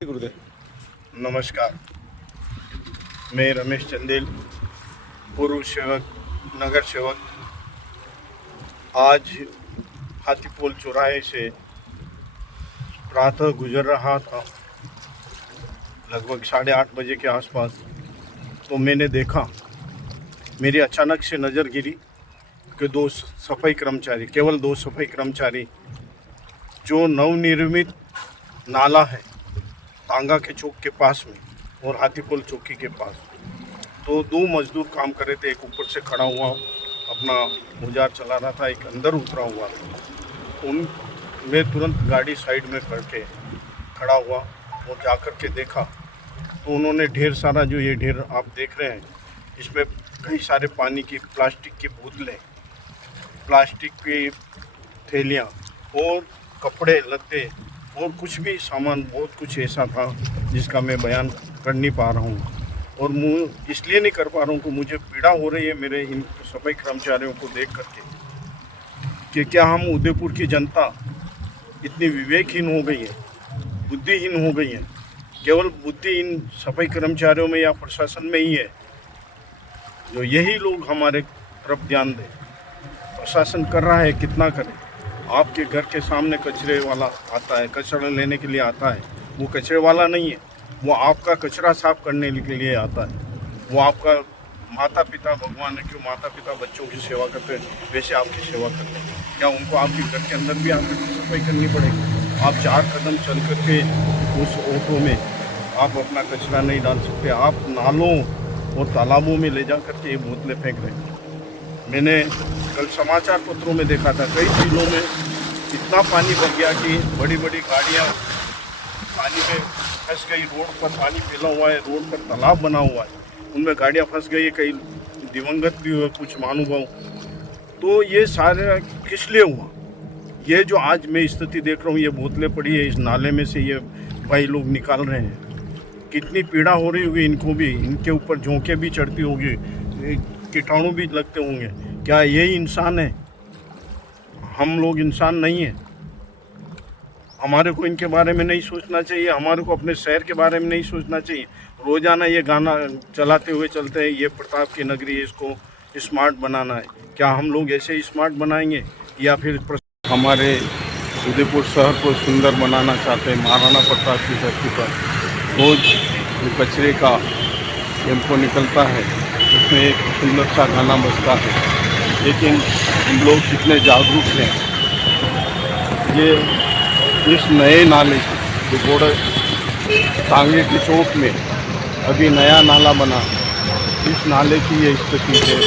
गुरुदेव। नमस्कार, मैं रमेश चंदेल, पूर्व सेवक, नगर सेवक। आज हाथीपोल चौराहे से प्रातः गुजर रहा था, लगभग 8:30 बजे के आसपास। तो मैंने देखा, मेरी अचानक से नज़र गिरी कि दो सफाई कर्मचारी, केवल दो सफाई कर्मचारी, जो नवनिर्मित नाला है तांगा के चौक के पास में और हाथीपोल चौकी के पास, तो दो मजदूर काम कर रहे थे। एक ऊपर से खड़ा हुआ अपना औजार चला रहा था, एक अंदर उतरा हुआ था। मैं तुरंत गाड़ी साइड में करके खड़ा हुआ और जा कर के देखा तो उन्होंने ढेर सारा, जो ये ढेर आप देख रहे हैं, इसमें कई सारे पानी की प्लास्टिक की बोतलें, प्लास्टिक की थैलियाँ और कपड़े लत्ते और कुछ भी सामान, बहुत कुछ ऐसा था जिसका मैं बयान कर नहीं पा रहा हूँ। और मुँह इसलिए नहीं कर पा रहा हूँ कि मुझे पीड़ा हो रही है मेरे इन सफाई कर्मचारियों को देख करके कि क्या हम उदयपुर की जनता इतनी विवेकहीन हो गई है, बुद्धिहीन हो गई है। केवल बुद्धि इन सफाई कर्मचारियों में या प्रशासन में ही है, जो यही लोग हमारे तरफ ध्यान दें। प्रशासन कर रहा है, कितना करे। आपके घर के सामने कचरे वाला आता है, कचरा लेने के लिए आता है। वो कचरे वाला नहीं है, वो आपका कचरा साफ करने के लिए आता है। वो आपका माता पिता, भगवान है, क्यों माता पिता बच्चों की सेवा करते हैं, वैसे आपकी सेवा करते हैं। क्या उनको आपके घर के अंदर भी आकर सफाई करनी पड़ेगी? आप 4 कदम चल करके उस ऑटो में आप अपना कचरा नहीं डाल सकते। आप नालों और तालाबों में ले जा करके ये बोतलें फेंक रहे हैं। मैंने कल समाचार पत्रों में देखा था, कई जिलों में इतना पानी भर गया कि बड़ी बड़ी गाड़ियाँ पानी में फंस गई। रोड पर पानी फैला हुआ है, रोड पर तालाब बना हुआ है, उनमें गाड़ियाँ फंस गई, कई दिवंगत भी हुए कुछ महानुभाव। तो ये सारे किस लिए हुआ? ये जो आज मैं स्थिति देख रहा हूँ, ये बोतलें पड़ी है इस नाले में से, ये भाई लोग निकाल रहे हैं। कितनी पीड़ा हो रही होगी इनको भी, इनके ऊपर झोंके भी चढ़ती होगी, कीटाणु भी लगते होंगे। क्या यही इंसान है? हम लोग इंसान नहीं हैं? हमारे को इनके बारे में नहीं सोचना चाहिए? हमारे को अपने शहर के बारे में नहीं सोचना चाहिए? रोजाना ये गाना चलाते हुए चलते हैं, ये प्रताप की नगरी, इसको स्मार्ट बनाना है। क्या हम लोग ऐसे स्मार्ट बनाएंगे या फिर हमारे उदयपुर शहर को सुंदर बनाना चाहते हैं? महाराणा प्रताप की धरती पर रोज जो कचरे का टेम्पो निकलता है, उसमें एक सुंदर सा गाना बजता है, लेकिन हम लोग कितने जागरूक हैं। ये इस नए नाले जो बॉर्डर तांगे के चौक में अभी नया नाला बना, इस नाले की ये स्थिति है,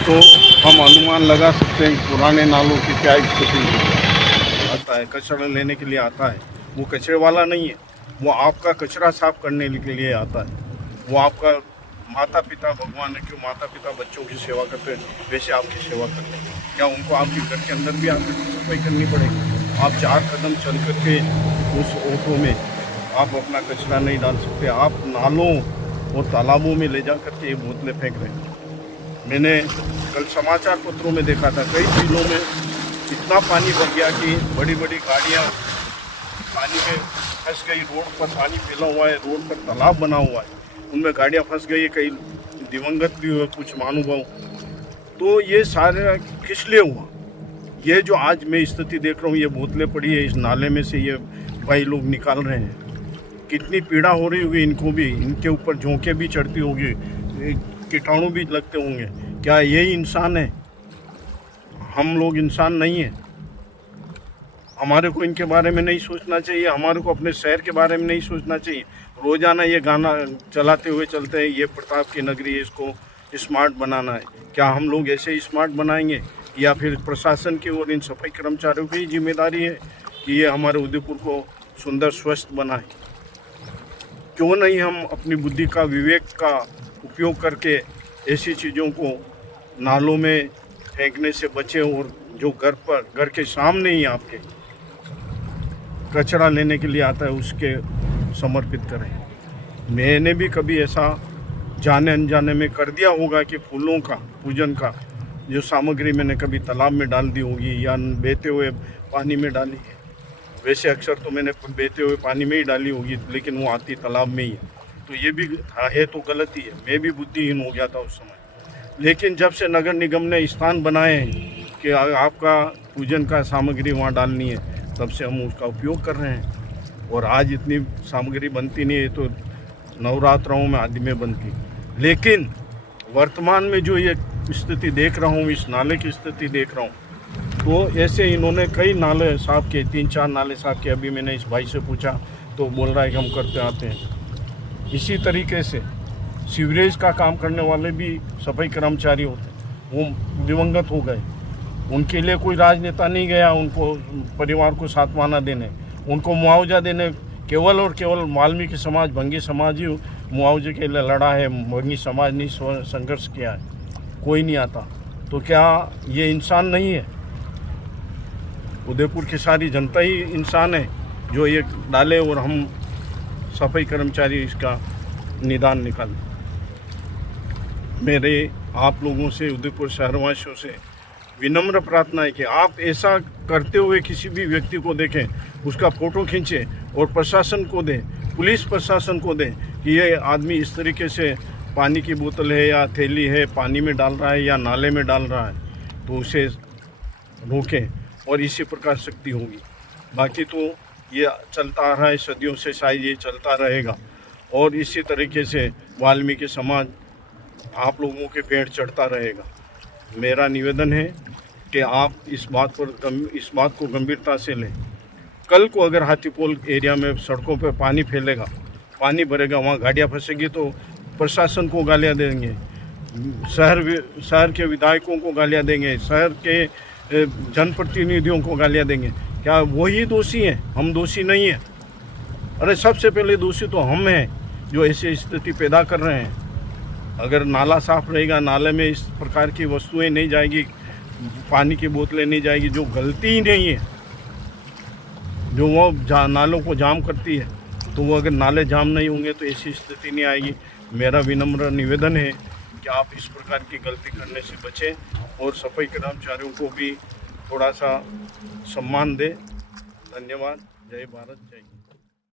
तो हम अनुमान लगा सकते हैं पुराने नालों की क्या स्थिति है। आता है, कचरा लेने के लिए आता है। वो कचरे वाला नहीं है, वो आपका कचरा साफ करने के लिए आता है। वो आपका माता पिता, भगवान है, क्यों माता पिता बच्चों की सेवा करते हैं, वैसे आपकी सेवा करते हैं। क्या उनको आपके घर के अंदर भी आकर सफाई करनी पड़ेगी? आप 4 कदम चल करके उस ऑटो में आप अपना कचरा नहीं डाल सकते। आप नालों और तालाबों में ले जा करके ये बोतलें फेंक रहे हैं। मैंने कल समाचार पत्रों में देखा था, कई जिलों में इतना पानी भर गया कि बड़ी बड़ी गाड़ियाँ पानी में फंस गई। रोड पर पानी फैला हुआ है, रोड पर तालाब बना हुआ है, उनमें गाड़ियाँ फंस गई, कई दिवंगत भी हुए कुछ महानुभाव। तो ये सारे किस लिए हुआ? ये जो आज मैं स्थिति देख रहा हूँ, ये बोतलें पड़ी है इस नाले में से, ये भाई लोग निकाल रहे हैं। कितनी पीड़ा हो रही होगी इनको भी, इनके ऊपर झोंके भी चढ़ती होगी, कीटाणु भी लगते होंगे। क्या यही इंसान है? हम लोग इंसान नहीं हैं? हमारे को इनके बारे में नहीं सोचना चाहिए? हमारे को अपने शहर के बारे में नहीं सोचना चाहिए? रोजाना ये गाना चलाते हुए चलते हैं, ये प्रताप की नगरी, इसको स्मार्ट बनाना है। क्या हम लोग ऐसे स्मार्ट बनाएंगे या फिर प्रशासन की और इन सफाई कर्मचारियों की जिम्मेदारी है कि ये हमारे उदयपुर को सुंदर स्वस्थ बनाए? क्यों नहीं हम अपनी बुद्धि का, विवेक का उपयोग करके ऐसी चीज़ों को नालों में फेंकने से बचें और जो घर के सामने ही आपके कचरा लेने के लिए आता है उसके समर्पित करें। मैंने भी कभी ऐसा जाने अनजाने में कर दिया होगा कि फूलों का पूजन का जो सामग्री मैंने कभी तालाब में डाल दी होगी या बहते हुए पानी में डाली है। वैसे अक्सर तो मैंने बहते हुए पानी में ही डाली होगी, लेकिन वो आती तालाब में ही है, तो ये भी है तो गलती है। मैं भी बुद्धिहीन हो गया था उस समय। लेकिन जब से नगर निगम ने स्थान बनाए हैं कि आपका पूजन का सामग्री वहाँ डालनी है, तब से हम उसका उपयोग कर रहे हैं। और आज इतनी सामग्री बनती नहीं है, तो नवरात्रों में आदि में बनती। लेकिन वर्तमान में जो ये स्थिति देख रहा हूँ, इस नाले की स्थिति देख रहा हूँ, तो ऐसे इन्होंने कई नाले साफ किए, 3-4 नाले साफ किए। अभी मैंने इस भाई से पूछा तो बोल रहा है कि हम करते आते हैं। इसी तरीके से सीवरेज का काम करने वाले भी सफाई कर्मचारी होते हैं, वो दिवंगत हो गए। उनके लिए कोई राजनेता नहीं गया उनको परिवार को साथवाना देने, उनको मुआवजा देने। केवल और केवल वाल्मीकि समाज, भंगी समाज ही मुआवजे के लिए लड़ा है। भंगी समाज ने संघर्ष किया है, कोई नहीं आता। तो क्या ये इंसान नहीं है? उदयपुर की सारी जनता ही इंसान है जो ये डाले और हम सफाई कर्मचारी इसका निदान निकालें। मेरे आप लोगों से, उदयपुर शहरवासियों से विनम्र प्रार्थना है कि आप ऐसा करते हुए किसी भी व्यक्ति को देखें, उसका फ़ोटो खींचें और प्रशासन को दें, पुलिस प्रशासन को दें कि ये आदमी इस तरीके से पानी की बोतल है या थैली है पानी में डाल रहा है या नाले में डाल रहा है, तो उसे रोकें और इसी प्रकार शक्ति होगी। बाकी तो ये चलता आ रहा है सदियों से, शायद ये चलता रहेगा। और इसी तरीके से वाल्मीकि समाज आप लोगों के पेड़ चढ़ता रहेगा। मेरा निवेदन है कि आप इस बात को गंभीरता से लें। कल को अगर हाथीपोल एरिया में सड़कों पर पानी फैलेगा, पानी भरेगा, वहाँ गाड़ियाँ फंसेगी, तो प्रशासन को गालियाँ देंगे, शहर के विधायकों को गालियाँ देंगे, शहर के जनप्रतिनिधियों को गालियाँ देंगे। क्या वही दोषी हैं? हम दोषी नहीं हैं। अरे सबसे पहले दोषी तो हम हैं जो ऐसी स्थिति पैदा कर रहे हैं। अगर नाला साफ रहेगा, नाले में इस प्रकार की वस्तुएं नहीं जाएगी, पानी की बोतलें नहीं जाएगी, जो गलती ही नहीं है, जो वो नालों को जाम करती है, तो वो अगर नाले जाम नहीं होंगे तो ऐसी स्थिति नहीं आएगी। मेरा विनम्र निवेदन है कि आप इस प्रकार की गलती करने से बचें और सफाई कर्मचारियों को भी थोड़ा सा सम्मान दें। धन्यवाद। जय भारत, जय।